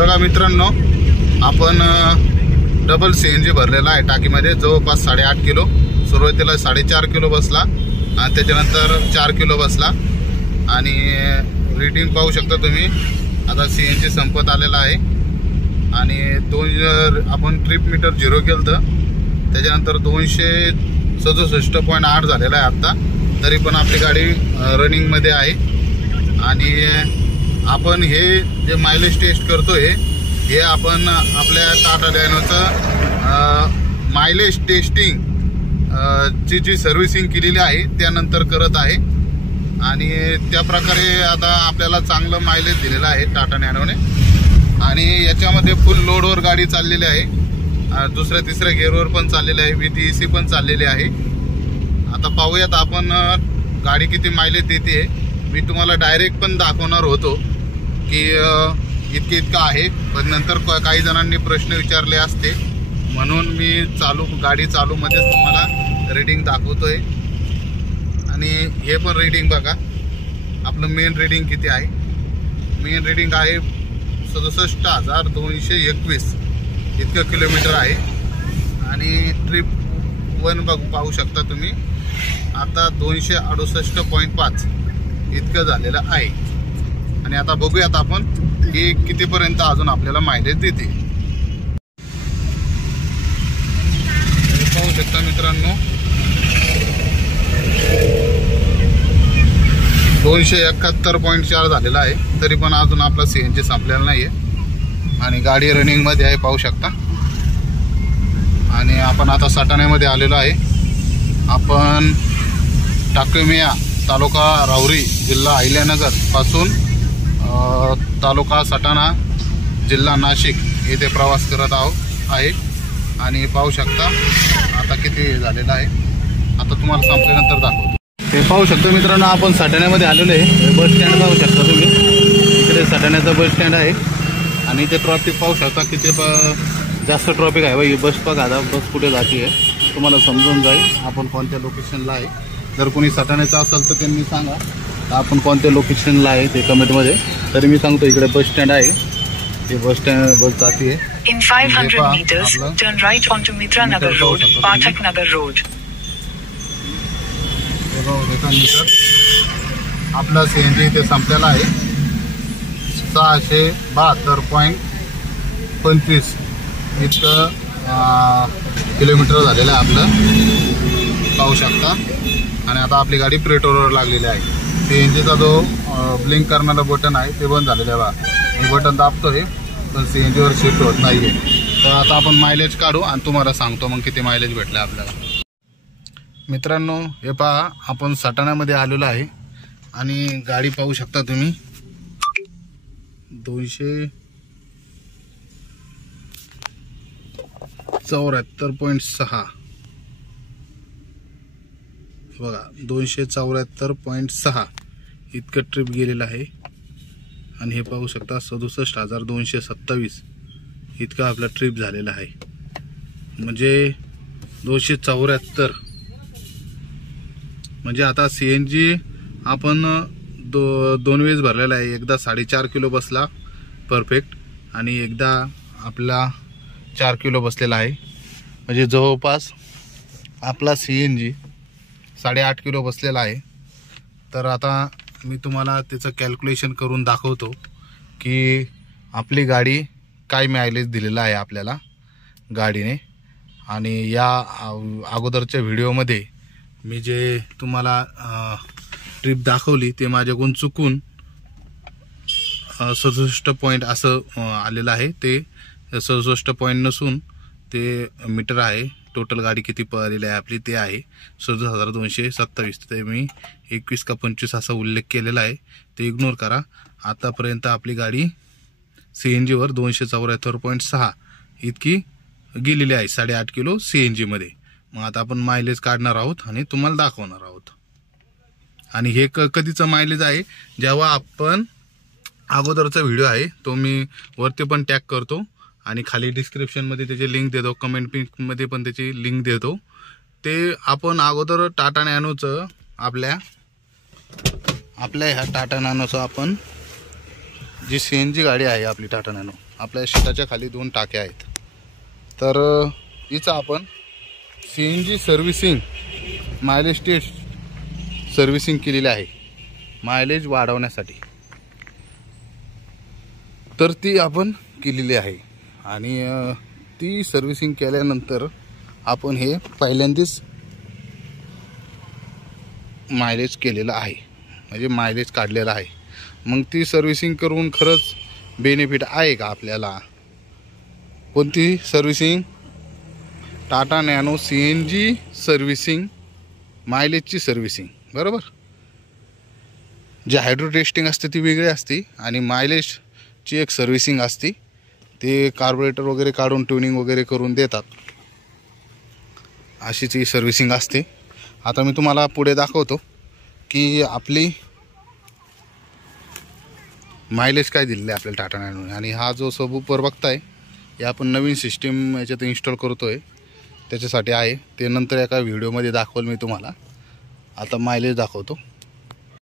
बघा मित्रांनो, आपण डबल CNG भरलेला आहे टाकीमध्ये, जवळपास 8.5 किलो। सुरुवातीला 4.5 किलो बसला आणि त्याच्यानंतर 4 किलो बसला आणि रीडिंग पाहू शकता तुम्ही। आता CNG संपत आलेला आहे आणि आपण ट्रिप मीटर 0 केलं तर त्याच्यानंतर 267.8 झालेला आहे आता। तरी पण आपली गाडी रनिंग मध्ये आहे आणि आपण हे जे मायलेज टेस्ट करतोय हे आपण आपल्या टाटा नॅनोचं मायलेज टेस्टिंग ची जी सर्व्हिसिंग केलेली आहे त्यानंतर करत आहे आणि त्या प्रकारे आता आपल्याला चांगलं मायलेज दिलेलं आहे टाटा नॅनोने आणि याच्यामध्ये फुल लोडवर गाडी चाललेली आहे। दुसऱ्या तिसऱ्या गिअरवर पण चाललेली आहे, विथ EC पण चाललेली आहे। आता पाहूयात आपण गाडी किती मायलेज देते। मी तुम्हाला डायरेक्ट पण दाखवणार होतो की इतकं आहे, पण नंतर काही जणांनी प्रश्न विचारले असते म्हणून मी गाडी चालू मध्येच तुम्हाला रीडिंग दाखवतोय। आणि हे पण रीडिंग बघा, आपलं मेन रीडिंग किती आहे। मेन रीडिंग आहे 67,221 इतकं किलोमीटर आहे आणि ट्रिप 1 पाहू शकता तुम्ही आता 268.5 इतकं झालेलं आहे। आणि आता बघूयात आपण की कितीपर्यंत अजून आपल्याला मायलेज देते। पाहू शकता मित्रांनो 271.4 झालेला आहे, तरी पण अजून आपला CNG संपलेला नाहीये आणि गाडी रनिंग मध्ये आहे पाहू शकता। आणि आपण आता सटाण्यामध्ये आलेलो आहे। आपण टाकळीमिया तालुका राहुरी जिल्हा अहिल्यानगर पासून तालुका सटाणा जिल्हा नाशिक येथे प्रवास करत आहे आणि पाहू शकता आता किती झालेला आहे। आता तुम्हाला संपल्यानंतर दाखवतो। हे पाहू शकतो मित्रांनो, आपण सटाण्यामध्ये आलेलो आहे। बस स्टँड पाहू शकता तुम्ही, इकडे सटाण्याचा बस स्टँड आहे आणि इथे ट्रॉफिक पाहू शकता किती जास्त ट्रॉफिक आहे। बाई बस बघा, आता बस कुठे जाते आहे तुम्हाला समजून जाईल आपण कोणत्या लोकेशनला आहे। जर कोणी सटाण्याचं असेल तर त्यांनी सांगा आपण कोणत्या लोकेशनला आहे ते कमेंटमध्ये। तरी मी सांगतो इकडे बस स्टँड आहे, ते बस स्टँड बस जाते। In 500 meters, turn right onto Mitra Nagar Road, Pathak Nagar Road. आपला CNG इथे संपलेला आहे 672.25 इतकं किलोमीटर झालेलं आहे आपलं पाहू शकता। आणि आता आपली गाडी पेट्रोलवर लागलेली आहे। CNGचा जो ब्लिंक करणारा बटन आहे ते बंद झालेलं आहे बघा, हे बटन दाबतोय पण CNGवर शिफ्ट होत नाहीये। तर आता आपण मायलेज काढू आणि तुम्हाला सांगतो मग किती मायलेज भेटलं आपल्याला। मित्रांनो हे पहा, आपण सटाण्यामध्ये आलेलो आहे आणि गाडी पाहू शकता तुम्ही 274.6 बघा, 274.6 इतकं ट्रिप गेलेलं आहे। आणि हे पाहू शकता 67,227 इतका आपला ट्रिप झालेला आहे। म्हणजे 274 म्हणजे आता CNG आपण दोन वेळेस भरलेला आहे। एकदा 4.5 किलो बसला परफेक्ट आणि एकदा आपला 4 किलो बसलेला आहे। म्हणजे जवळपास आपला CNG 8.5 किलो बसलेला आहे। तर आता मी तुम्हाला त्याचं कॅल्क्युलेशन करून दाखवतो की आपली गाडी काय मायलेज दिलेला आहे आपल्याला गाडीने। आणि या अगोदरच्या व्हिडिओमध्ये मी जे तुम्हाला ट्रिप दाखवली ते माझ्याकडून चुकून 67 पॉईंट असं आलेलं आहे। ते 67 पॉईंट नसून ते मीटर आहे। टोटल गाडी किती पळालेली आहे आपली ते आहे 67,227। ते मी 21 का 25 असा उल्लेख केलेला आहे, ते इग्नोर करा। आतापर्यंत आपली गाडी CNG वर 274.6 इतकी गेलेली आहे 8.5 किलो CNG मध्ये। मग आता आपण मायलेज काढणार आहोत आणि तुम्हाला दाखवणार आहोत। आणि हे कधीचं मायलेज आहे, जेव्हा आपण अगोदरचा व्हिडिओ आहे तो मी वरती पण टॅग करतो आणि खाली डिस्क्रिप्शन मध्ये त्याची लिंक देतो, कमेंट पिन मध्ये पण त्याची लिंक देतो। ते आपण अगोदर टाटा नॅनोचं आपल्या ह्या टाटा नॅनोचं आपण जी CNG गाडी आहे आपली टाटा नॅनो, आपल्या शेताच्या खाली 2 टाक्या आहेत. तर हिचं आपण CNG servicing mileage test servicing केलेली आहे मायलेज वाढवण्यासाठी. तर ती आपण केलेली आहे आणि ती सर्व्हिसिंग केल्यानंतर आपण हे पहिल्यांदाच मायलेज केलेलं आहे, म्हणजे मायलेज काढलेलं आहे. मग ती सर्व्हिसिंग करून खरंच बेनिफिट आहे का आपल्याला? कोणती servicing? Tata Nano CNG servicing, मायलेजची सर्व्हिसिंग, बरोबर. जे हायड्रो टेस्टिंग असते ती वेगळी असते आणि मायलेजची एक सर्व्हिसिंग असते. ते कार्बोरेटर वगैरे काढून ट्युनिंग वगैरे करून देतात, अशीच ही सर्व्हिसिंग असते. आता मी तुम्हाला पुढे दाखवतो की आपली मायलेज काय दिलेलं आहे आपल्याला टाटा नॅनोने. आणि हा जो सबवूफर बघताय हे आपण नवीन सिस्टीम याच्यात इन्स्टॉल करतो आहे, त्याच्यासाठी आहे. ते नंतर एका व्हिडिओमध्ये दाखवलं मी तुम्हाला. आता मायलेज दाखवतो.